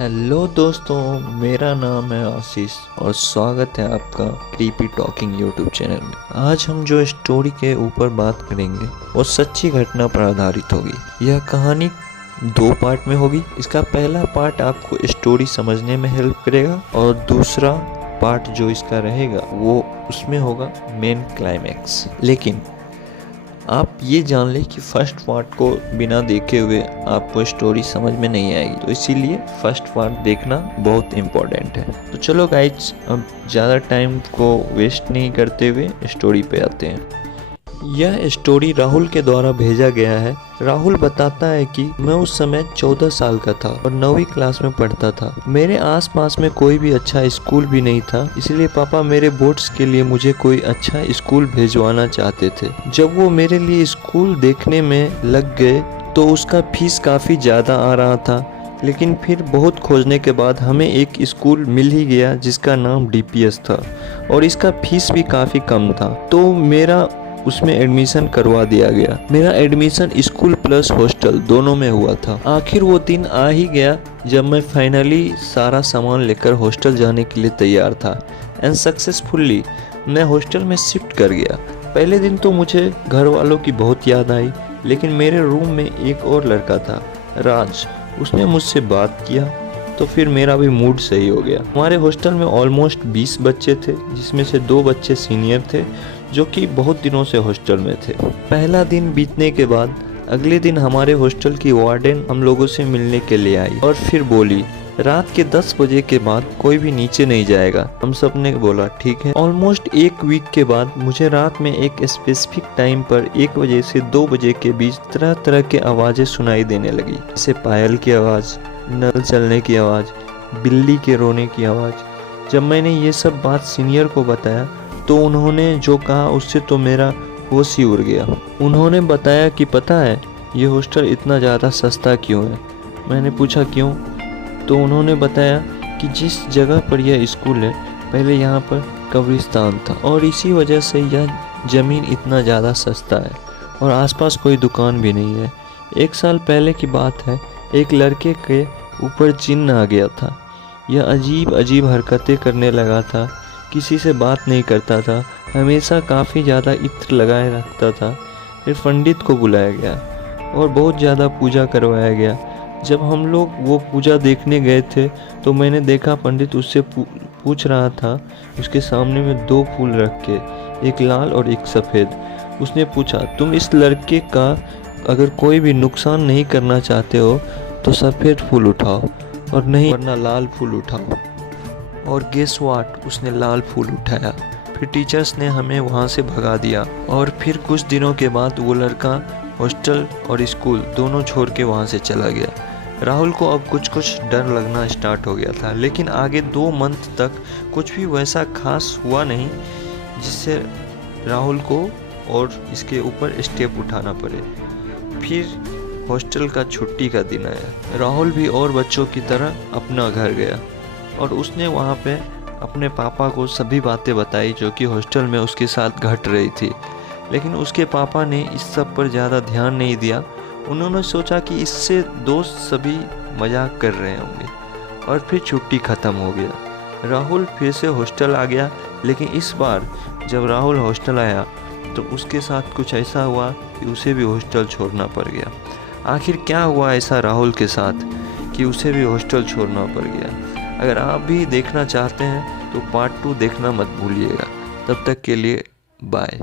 Hello दोस्तों, मेरा नाम है आशीष और स्वागत है आपका क्रीपी टॉकिंग यूट्यूब चैनल में। आज हम जो स्टोरी के ऊपर बात करेंगे वो सच्ची घटना पर आधारित होगी। यह कहानी 2 पार्ट में होगी। इसका पहला पार्ट आपको स्टोरी समझने में हेल्प करेगा और दूसरा पार्ट जो इसका रहेगा वो उसमें होगा मेन क्लाइमैक्स। लेकिन आप ये जान लें कि फर्स्ट पार्ट को बिना देखे हुए आपको स्टोरी समझ में नहीं आएगी, तो इसीलिए फर्स्ट पार्ट देखना बहुत इम्पोर्टेंट है। तो चलो गाइज, अब ज़्यादा टाइम को वेस्ट नहीं करते हुए स्टोरी पे आते हैं। यह स्टोरी राहुल के द्वारा भेजा गया है। राहुल बताता है कि मैं उस समय 14 साल का था और 9वीं क्लास में पढ़ता था। मेरे आसपास में कोई भी अच्छा स्कूल भी नहीं था, इसलिए पापा मेरे बोर्ड्स के लिए मुझे कोई अच्छा स्कूल भेजवाना चाहते थे। जब वो मेरे लिए स्कूल देखने में लग गए तो उसका फीस काफ़ी ज़्यादा आ रहा था, लेकिन फिर बहुत खोजने के बाद हमें एक स्कूल मिल ही गया जिसका नाम DPS था और इसका फीस भी काफ़ी कम था। तो मेरा उसमें एडमिशन करवा दिया गया। मेरा एडमिशन स्कूल प्लस हॉस्टल दोनों में हुआ था। आखिर वो दिन आ ही गया जब मैं फाइनली सारा सामान लेकर हॉस्टल जाने के लिए तैयार था एंड सक्सेसफुली मैं हॉस्टल में शिफ्ट कर गया। पहले दिन तो मुझे घर वालों की बहुत याद आई, लेकिन मेरे रूम में एक और लड़का था, राज। उसने मुझसे बात किया तो फिर मेरा भी मूड सही हो गया। हमारे हॉस्टल में ऑलमोस्ट 20 बच्चे थे, जिसमें से 2 बच्चे सीनियर थे जो कि बहुत दिनों से हॉस्टल में थे। पहला दिन बीतने के बाद अगले दिन हमारे हॉस्टल की वार्डन हम लोगों से मिलने के लिए आई और फिर बोली, रात के 10 बजे के बाद कोई भी नीचे नहीं जाएगा। हम सब ने बोला ठीक है। ऑलमोस्ट 1 वीक के बाद मुझे रात में एक स्पेसिफिक टाइम पर 1 बजे से 2 बजे के बीच तरह तरह के आवाज़ें सुनाई देने लगी, जैसे पायल की आवाज़, नल चलने की आवाज़, बिल्ली के रोने की आवाज़। जब मैंने ये सब बात सीनियर को बताया तो उन्होंने जो कहा उससे तो मेरा होश ही उड़ गया। उन्होंने बताया कि पता है ये हॉस्टल इतना ज़्यादा सस्ता क्यों है। मैंने पूछा क्यों, तो उन्होंने बताया कि जिस जगह पर यह स्कूल है पहले यहाँ पर कब्रिस्तान था और इसी वजह से यह ज़मीन इतना ज़्यादा सस्ता है और आसपास कोई दुकान भी नहीं है। 1 साल पहले की बात है, एक लड़के के ऊपर जिन्न आ गया था। यह अजीब अजीब हरकतें करने लगा था, किसी से बात नहीं करता था, हमेशा काफ़ी ज़्यादा इत्र लगाए रखता था। फिर पंडित को बुलाया गया और बहुत ज़्यादा पूजा करवाया गया। जब हम लोग वो पूजा देखने गए थे तो मैंने देखा पंडित उससे पूछ रहा था, उसके सामने में 2 फूल रख के, एक लाल और एक सफ़ेद। उसने पूछा, तुम इस लड़के का अगर कोई भी नुकसान नहीं करना चाहते हो तो सफ़ेद फूल उठाओ और नहीं वरना लाल फूल उठाओ। और गेस व्हाट, उसने लाल फूल उठाया। फिर टीचर्स ने हमें वहाँ से भगा दिया और फिर कुछ दिनों के बाद वो लड़का हॉस्टल और स्कूल दोनों छोड़ के वहाँ से चला गया। राहुल को अब कुछ डर लगना स्टार्ट हो गया था, लेकिन आगे 2 मंथ तक कुछ भी वैसा खास हुआ नहीं जिससे राहुल को और इसके ऊपर स्टेप उठाना पड़े। फिर हॉस्टल का छुट्टी का दिन आया। राहुल भी और बच्चों की तरह अपना घर गया और उसने वहाँ पे अपने पापा को सभी बातें बताई जो कि हॉस्टल में उसके साथ घट रही थी। लेकिन उसके पापा ने इस सब पर ज़्यादा ध्यान नहीं दिया। उन्होंने सोचा कि इससे दोस्त सभी मजाक कर रहे होंगे और फिर छुट्टी ख़त्म हो गया। राहुल फिर से हॉस्टल आ गया, लेकिन इस बार जब राहुल हॉस्टल आया तो उसके साथ कुछ ऐसा हुआ कि उसे भी हॉस्टल छोड़ना पड़ गया। आखिर क्या हुआ ऐसा राहुल के साथ कि उसे भी हॉस्टल छोड़ना पड़ गया? अगर आप भी देखना चाहते हैं तो पार्ट 2 देखना मत भूलिएगा। तब तक के लिए बाय।